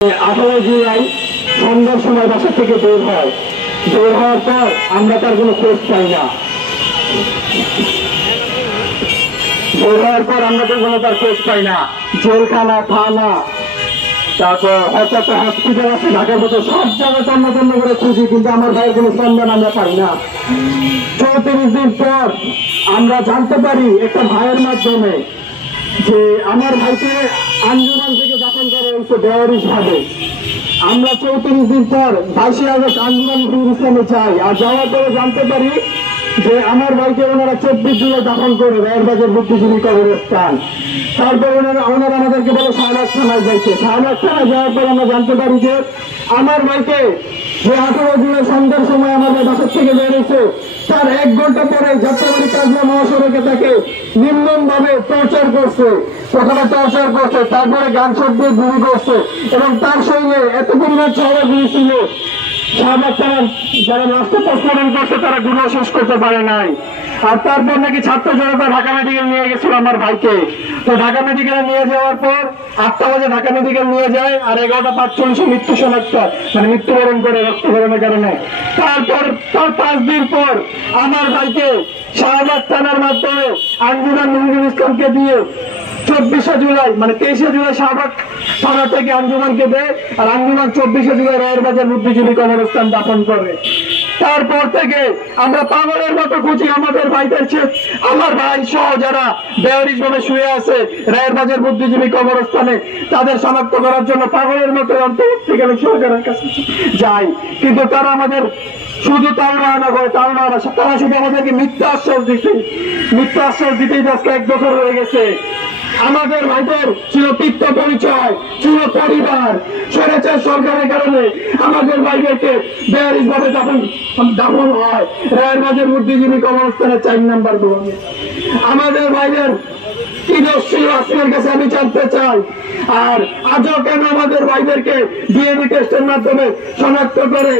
18 জুলাই সন্ধ্যার সময় বাসা থেকে বের হয়। বের হওয়ার পর আমরা তার কোনো খোঁজ পাই না। বের হওয়ার পর আমরা তো কোনো তার খোঁজ পাই না। জেলখানা, থানা, তারপর হয়তো একটা হসপিটাল আছে ঢাকার মতো, সব জায়গায় তন্ন তন্ন করে খুঁজি, কিন্তু আমার ভাইয়ের কোনো সন্ধান আমরা পাই না। 34 দিন পর আমরা জানতে পারি একটা ভাইয়ের মাধ্যমে যে আমার ভাইকে আঞ্জুমান থেকে দাফন করা হয়েছে বেআইনি ভাবে। আমরা 34 দিন পর 22 আগস্ট আঞ্জুমান ইসলামে যাই, আর যাওয়ার পরে জানতে পারি যে আমার ভাইকে ওনারা 24 জুলাই দাফন করে রায়েরবাজার বুদ্ধিজীবী কবরস্থান। তারপর ওনারা আমাদেরকে বলে শাহনাজ থানায় যাইছে। শাহনাজ থানায় যাওয়ার পর আমরা জানতে পারি যে আমার ভাইকে যে 18 জুলাই সন্ধ্যার সময় আমার ভাই বাসার থেকে বেরিয়েছে, তার 1 ঘন্টা পরে যাত্রাবাড়ি কাজলা মহাসড়কে তাকে নির্মম ভাবে টর্চার করছে। প্রথমে টর্চার করছে, তারপরে গান শব্দ দিয়ে গুলি করছে, এবং তার শরীরে এত পরিমাণ ছড়া গুলি ছিল শাহবাগ থানার যারা রাস্তা প্রস্তাবন করছে তারা গুলো শেষ করতে পারে নাই। আর তারপর নাকি ছাত্র জনতা ঢাকা মেডিকেল নিয়ে গেছিল আমার ভাইকে। তো ঢাকা মেডিকেলে নিয়ে যাওয়ার পর 8টা বাজে ঢাকা মেডিকেল নিয়ে যায়, আর 11:45 মৃত্যু শনাক্ত, মানে মৃত্যুবরণ করে রক্তক্ষরণের কারণে। তারপর তার 5 দিন পর আমার ভাইকে শাহবাগ থানার মাধ্যমে আঞ্জুমান নজরুল ইসলামকে দিয়ে 24 জুলাই মানে 23 জুলাই শাহবাগ থানা থেকে আঞ্জুমানকে দেয়, আর আঞ্জুমান 24 জুলাই রায়েরবাজার বুদ্ধিজীবী কবরস্থান দাফন করে। তারপর থেকে আমরা পাগলের মতো খুঁজি আমাদের ভাইদের, আমার ভাই সহ যারা বেআইনি ভাবে শুয়ে আছে রায়েরবাজার বুদ্ধিজীবী কবরস্থানে, তাদের শনাক্ত করার জন্য পাগলের মতো অন্তর্বর্তীকালীন সরকারের কাছে যাই, কিন্তু তারা আমাদের শুধু তালবাহানা করে, তারা শুধু আমাদেরকে মিথ্যা আশ্বাস দিতেই আজকে 1 বছর হয়ে গেছে। আমাদের ভাইদের ছিল তিক্ত পরিচয়, ছিল পরিবার। স্বৈরাচার সরকারের কারণে আমাদের ভাইদেরকে বেআইনি ভাবে দাফন হয় রায়েরবাজার বুদ্ধিজীবী কবরস্থানে 4 নম্বর ব্লকে। আমাদের ভাইদের কি দোষ ছিল আজকের কাছে আমি জানতে চাই। আর আজও কেন আমাদের ভাইদেরকে ডিএনএ টেস্টের মাধ্যমে শনাক্ত করে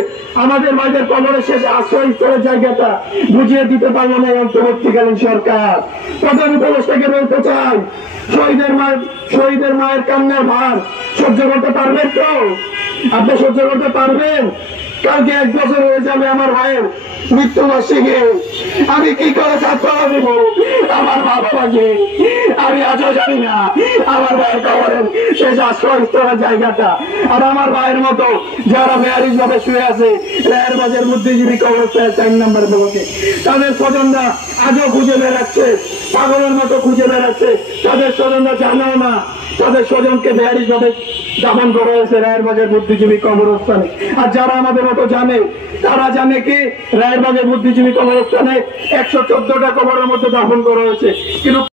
আমাদের ভাইদের কবরের শেষ আশ্রয়স্থলের জায়গাটা বুঝিয়ে দিতে পারলো না অন্তর্বর্তীকালীন সরকার? প্রধান উপদেষ্টাকে বলতে চাই, শহীদের মায়ের কান্নার ভার সহ্য করতে পারবেন তো? আপনি সহ্য করতে পারবেন? কালকে 1 বছর হয়ে যাবে আমার ভাইয়ের মৃত্যুবার্ষিকী। আমি কি করে ছাত্রা দিব আমার বাবাকে? আমি আজও জানি না আমার ভাইয়ের কবরের শেষ আশ্রয়স্থলের জায়গাটা। আর আমার ভাইয়ের মতো যারা বেআইনি ভাবে শুয়ে আছে রায়েরবাজার বুদ্ধিজীবী কবরস্থানের 4 নম্বর ব্লকে, তাদের স্বজনরা আজও খুঁজে বেড়াচ্ছে, পাগলের মতো খুঁজে বেড়াচ্ছে। তাদের স্বজনরা জানাও না তাদের স্বজনকে বেআইনি ভাবে দাফন করা হয়েছে রায়েরবাজার বুদ্ধিজীবী কবরস্থানে। আর যারা আমাদের মতো জানে, তারা জানে কি রায়েরবাজার বুদ্ধিজীবী কবরস্থানে 114টা কবরের মধ্যে দাফন করা হয়েছে, কিন্তু